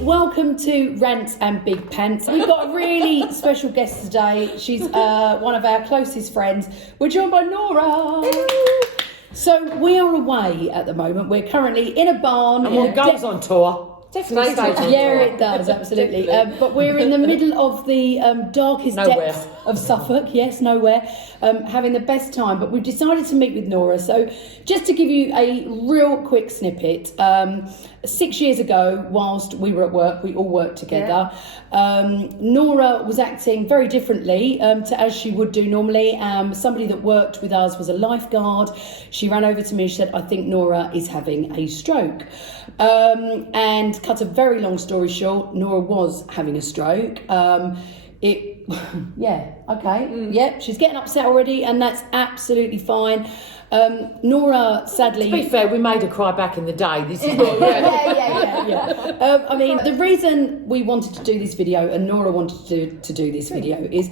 welcome to Rants and Big Pants. We've got a really special guest today. She's one of our closest friends. We're joined by Nora. So we are away at the moment. We're currently in a barn. And it goes on tour. Definitely stays on tour. It does, absolutely. But we're in the middle of the darkest depths of Suffolk. Yes, nowhere. Having the best time. But we've decided to meet with Nora. So just to give you a real quick snippet, 6 years ago, whilst we were at work, we all worked together, Nora was acting very differently to as she would do normally. Somebody that worked with us was a lifeguard. She ran over to me and she said, I think Nora is having a stroke. And cut a very long story short, Nora was having a stroke. She's getting upset already, and that's absolutely fine. Nora, sadly... To be fair, we made her cry back in the day. This is I mean, the reason we wanted to do this video, and Nora wanted to do this video, is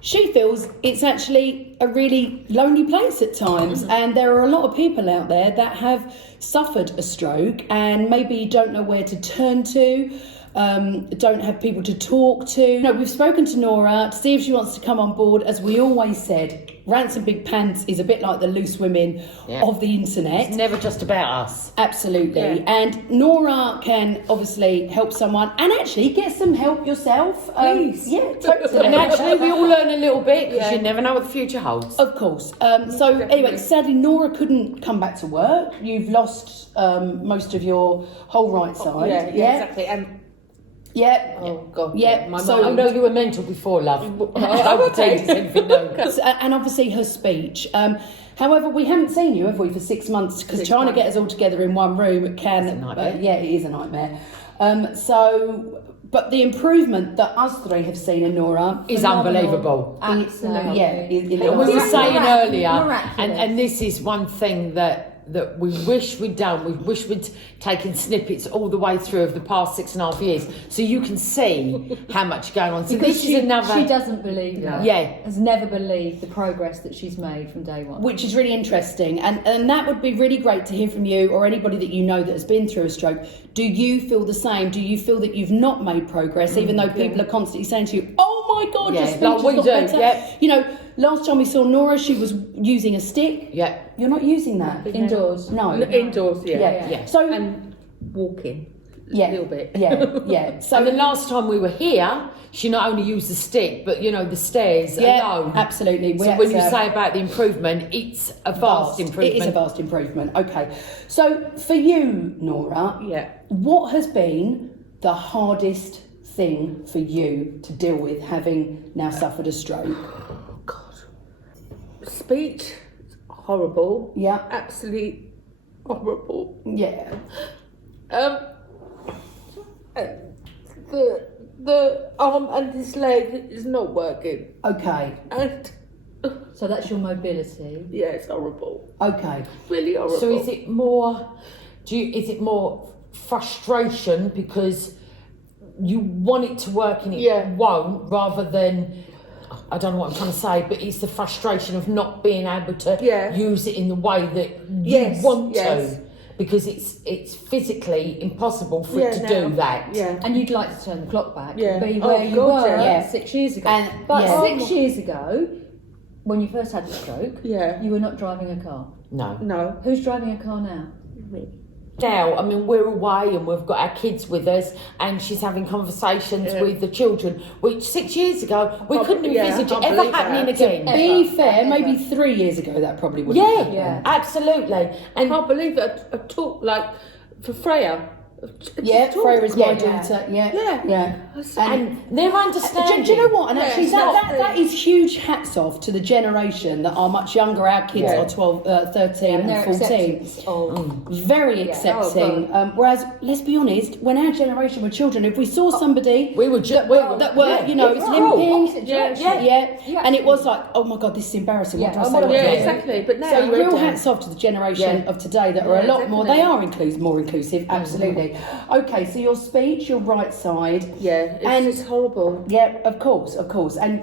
she feels it's actually a really lonely place at times, and there are a lot of people out there that have suffered a stroke and maybe don't know where to turn to, don't have people to talk to. No, we've spoken to Nora to see if she wants to come on board. As we always said, Rants and Big Pants is a bit like the loose women of the internet. It's never just about us. Absolutely. Yeah. And Nora can obviously help someone and actually get some help yourself. Please. Yeah, totally. And actually we all learn a little bit because you never know what the future holds. Of course. Anyway, sadly Nora couldn't come back to work. You've lost most of your whole right side. Yeah, exactly. And oh God. I know you were mental before, love. Don't pretend it's anything new. And obviously her speech. However, we haven't seen you, have we, for 6 months? Because trying to get us all together in one room It's a nightmare. it is a nightmare. But the improvement that us three have seen in Nora is unbelievable. Absolutely. We were saying earlier, and this is one thing that we wish we'd done. We wish we'd taken snippets all the way through of the past 6.5 years, so you can see how much is going on. So because this is another. She doesn't believe that. Yeah, has never believed the progress that she's made from day one, which is really interesting, and that would be really great to hear from you or anybody that you know that has been through a stroke. Do you feel the same? Do you feel that you've not made progress, even though people are constantly saying to you, "Oh my God, your speech is not better"? Yeah. You know, last time we saw Nora, she was using a stick. Yeah. You're not using that indoors. No, indours. Yeah. So and walking. Yeah, a little bit. Yeah. So the last time we were here, she not only used the stick, but the stairs alone. Absolutely. So when you say about the improvement, it's a vast improvement. It is a vast improvement. Okay. So for you, Nora, what has been the hardest thing for you to deal with, having now suffered a stroke? Oh God. Speech, horrible. Yeah. Absolutely horrible. Yeah. The arm and his leg is not working. Okay. And so that's your mobility. yeah, it's horrible. Okay. Really horrible. So is it more? Is it more frustration because you want it to work and it won't, rather than, I don't know what I'm trying to say, but it's the frustration of not being able to use it in the way that you want to, because it's physically impossible for it to do that. Yeah. And you'd like to turn the clock back, be Oh, where you God, were 6 years ago. But 6 years ago, when you first had the stroke, you were not driving a car. No. Who's driving a car now? Me. Now, I mean, we're away and we've got our kids with us, and she's having conversations with the children, which 6 years ago we couldn't envisage it ever happening again. To be fair, maybe 3 years ago that probably would have happened. Yeah, absolutely. And I can't believe it. I talk like for Freya. Freya is my daughter. Yeah. And they're understanding. Do you know what? And actually, that is huge hats off to the generation that are much younger. Our kids are 12, 13 and 14. Very accepting. Whereas, let's be honest, when our generation were children, if we saw somebody we were limping, and it was like, oh my God, this is embarrassing. What do I say? Exactly. But now, so real hats off to the generation of today that are a lot more. They are more inclusive. Absolutely. Okay, so your speech, your right side. Yeah, it's horrible. Yeah, of course. And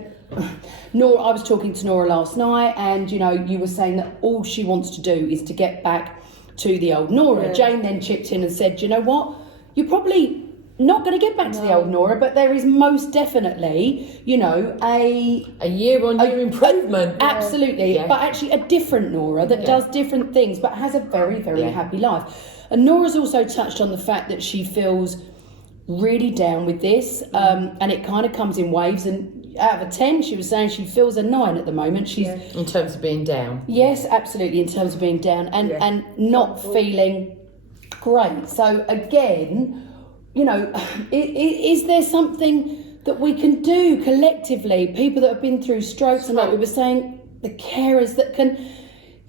Nora, I was talking to Nora last night, and you were saying that all she wants to do is to get back to the old Nora. Jane then chipped in and said, you know what? You're probably not going to get back to the old Nora, but there is most definitely, you know, a year-on-year improvement. Absolutely, but actually a different Nora that does different things, but has a very, very happy life. And Nora's also touched on the fact that she feels really down with this, and it kind of comes in waves. And out of a 10, she was saying she feels a 9 at the moment. She's in terms of being down. Yes, absolutely, in terms of being down and not feeling great. So again, you know, is there something that we can do collectively? People that have been through strokes, and like we were saying, the carers that can.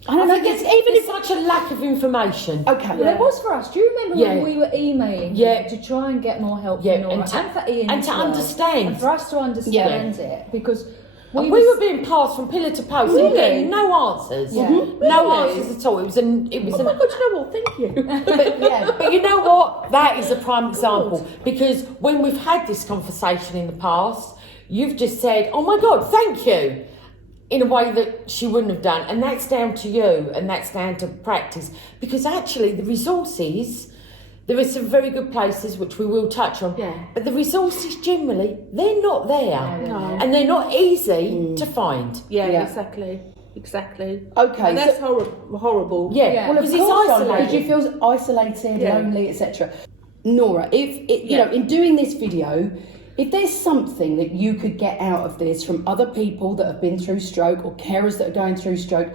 I don't know. It's such a lack of information. Okay. Well, it was for us. Do you remember when we were emailing to try and get more help from Nora and for Ian and to understand, and for us to understand it, because we were being passed from pillar to post and getting no answers. Yeah. No answers at all. It was oh my God, you know what? Thank you. but you know what? That is a prime example, because when we've had this conversation in the past, you've just said, "Oh my God, thank you," in a way that she wouldn't have done, and that's down to you, and that's down to practice, because actually the resources. There are some very good places which we will touch on, but the resources generally, they're not there, and they're not easy to find. Exactly. Okay, and that's horrible. Well, because it's isolated. She feels isolated, lonely, etc. Nora, if you know, in doing this video, if there's something that you could get out of this from other people that have been through stroke or carers that are going through stroke,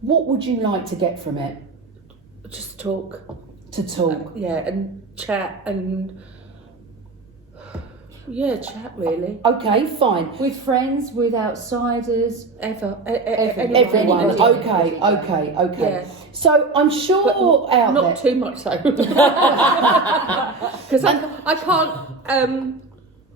what would you like to get from it? Just talk. To talk. And chat and chat really. Okay, fine. With friends, with outsiders, everyone. Anybody. Okay. Yeah. So I'm sure but out not there. too much so, because I can't.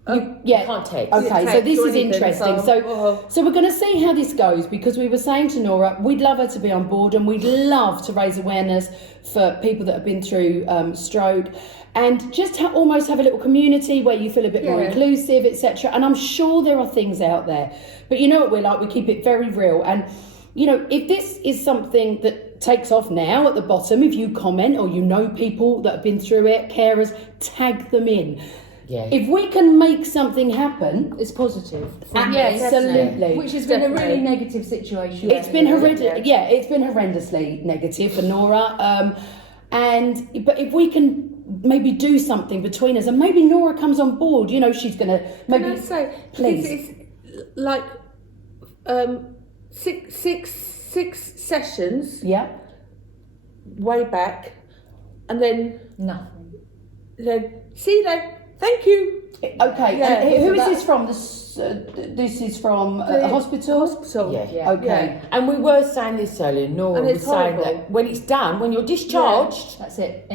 You can't text. Okay, so this is anything, interesting. So we're going to see how this goes, because we were saying to Nora, we'd love her to be on board, and we'd love to raise awareness for people that have been through stroke, and just almost have a little community where you feel a bit more inclusive, etc. And I'm sure there are things out there, but you know what we're like, we keep it very real. And you know, if this is something that takes off now at the bottom, if you comment or you know people that have been through it, carers, tag them in. Yeah. If we can make something happen, it's positive. Absolutely. Which has been a really negative situation. It's been horrendous. Yeah, it's been horrendously negative for Nora. But if we can maybe do something between us, and maybe Nora comes on board. You know, she's going to maybe. Can I say, please? It's like 6 sessions. Yeah. Way back, and then nothing. Then see you later. Thank you. Okay. And who is this from? This is from a hospital. Yeah. Okay. And we were saying this earlier. Nora was saying that when it's done, when you're discharged, that's it.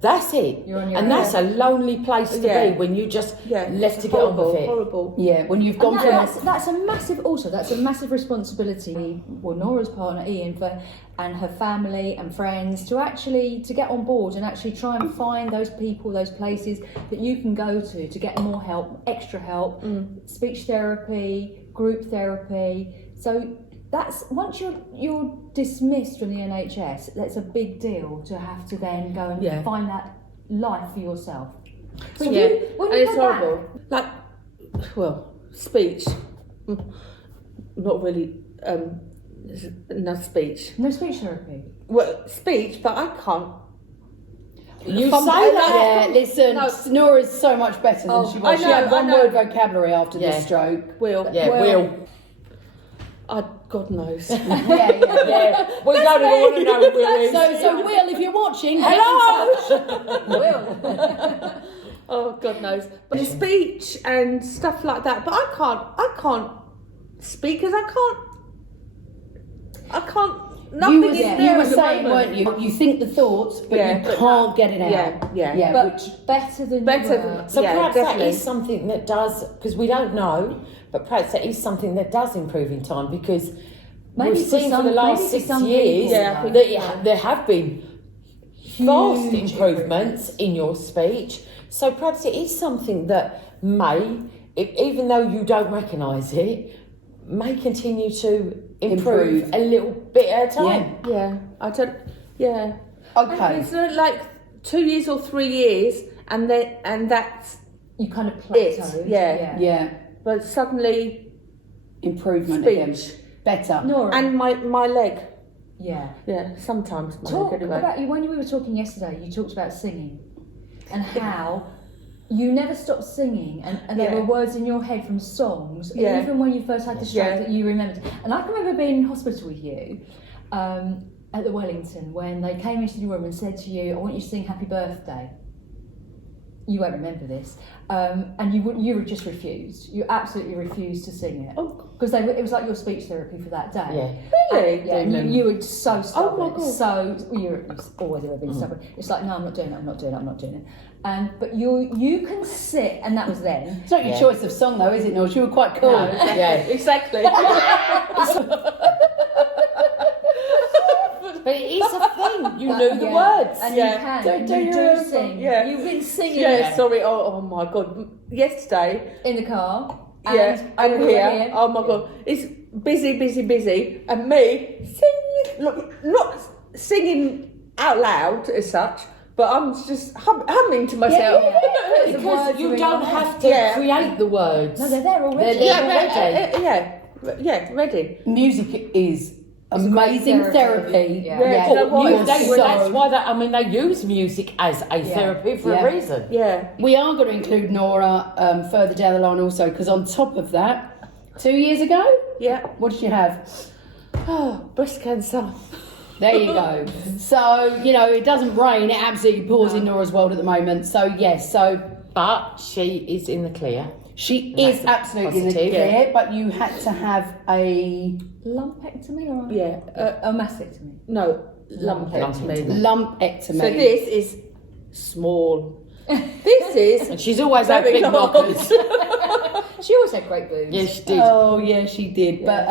That's it. And that's a lonely place to be when you just left to get on with it. Horrible. Yeah, when you've gone that's a massive responsibility. Well, Nora's partner Ian and her family and friends to get on board and actually try and find those people, those places that you can go to get more help, extra help, speech therapy, group therapy. So that's once you're dismissed from the NHS, that's a big deal to have to then go and find that life for yourself. So when you it's horrible. Like, speech, not really enough speech. No speech therapy. Well, speech, but I can't. You say that. Yeah, listen, Nora's so much better than she was. She had one word vocabulary after the stroke. Will. God knows. We don't even want to know who Will is. So Will, if you're watching, hello. Will. Oh, God knows. But speech and stuff like that. But I can't speak because I can't. Nothing is there. You were saying, weren't you? You think the thoughts, but you can't get it out. Yeah. But better than you were. So perhaps that is something that does, because we don't know, but perhaps that is something that does improve in time, because we've seen for the last 6 years that there have been vast improvements in your speech. So perhaps it is something that may, even though you don't recognise it, may continue to improve a little bit at a time. Yeah. I don't. Yeah. Okay. It's like 2 years or 3 years, and that's You kind of it. plateaued. Yeah. But suddenly, Improvement speech. again. Better. Nora. And my leg. Yeah. Yeah, sometimes my Talk leg anyway. about you. When we were talking yesterday, you talked about singing and how you never stopped singing, and there Yeah. were words in your head from songs, Yeah. even when you first had the stroke, Yeah. that you remembered. And I can remember being in hospital with you at the Wellington when they came into the room and said to you, "I want you to sing Happy Birthday." You won't remember this, and you were just refused. You absolutely refused to sing it because it was like your speech therapy for that day. Yeah. Really? Yeah, and you were so stubborn. Oh my God. So you've always ever been stubborn. It's like, no, I'm not doing it. I'm not doing it. I'm not doing it. But you can sit, and that was then. It's not your choice of song though, is it, Nora? You were quite cool. No, exactly. Yeah. Exactly. But it is a thing. You knew the Yeah. words. And Yeah. you can. Don't you you do remember? sing. Yeah. You've been singing Yeah, sorry. Oh my God. Yesterday, in the car. yeah, and we were here. Oh my God. It's busy. And me singing, look, not singing out loud as such, but I'm just humming to myself. The Because words you are in don't your have head. to Yeah. create the words. No, they're there already. They're Yeah, ready. yeah, ready. Music is amazing great therapy. therapy. Yeah. Yeah, do you know what? You are That's so- why they use music as a therapy for Yeah. a reason. Yeah. We are going to include Nora further down the line also, because on top of that, 2 years ago, Yeah. what did you have? Oh, breast cancer. There you go. So, it doesn't rain, it absolutely pours in Nora's world at the moment. So, yes, But she is in the clear. she That's is a absolutely in the positive. clear, but you had to have a Lumpectomy or Yeah. a mastectomy? No, lumpectomy. lumpectomy. So this is small. This is And she's always had very big large. knockers. She always had great boobs. Yeah, she did. Oh yeah, she did. But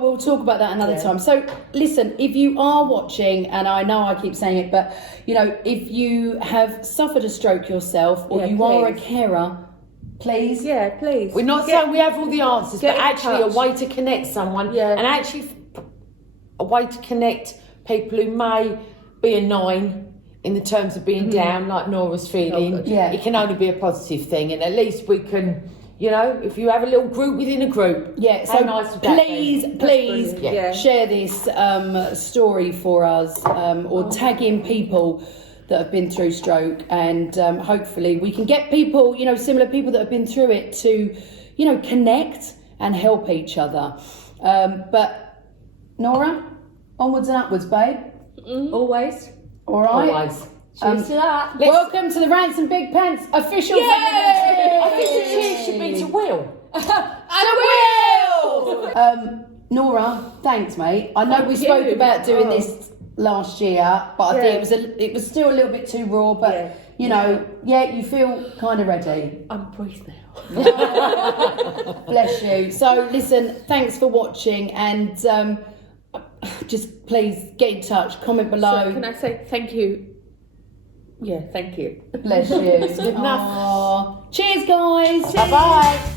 we'll talk about that another time. So listen, if you are watching, and I know I keep saying it, but if you have suffered a stroke yourself, or Yeah, you are a please. carer, please. Yeah, please. We're not saying we have all the answers, get but in actually touch. a way to connect someone, Yeah. and actually a way to connect people who may be a 9 in the terms of being down, like Nora's feeling. Yeah. It can only be a positive thing, and at least we can, if you have a little group within a group. Yeah, so how nice would that be? please brilliant. Yeah. share this story for us, or tag in people that have been through stroke, and hopefully we can get people, similar people that have been through it to, connect and help each other. But Nora, onwards and upwards, babe. Always. All right. Always. Cheers to that. Welcome to the Rants and Big Pants official. I think the cheers should be to Will. Nora, thanks, mate. I know we spoke about doing this last year, but I think it was still a little bit too raw. But you feel kind of ready. I'm braced now. Bless you. So listen, thanks for watching, and just please get in touch, comment below. So can I say thank you? Yeah, thank you. Bless you. Good enough. Cheers, guys. Bye bye.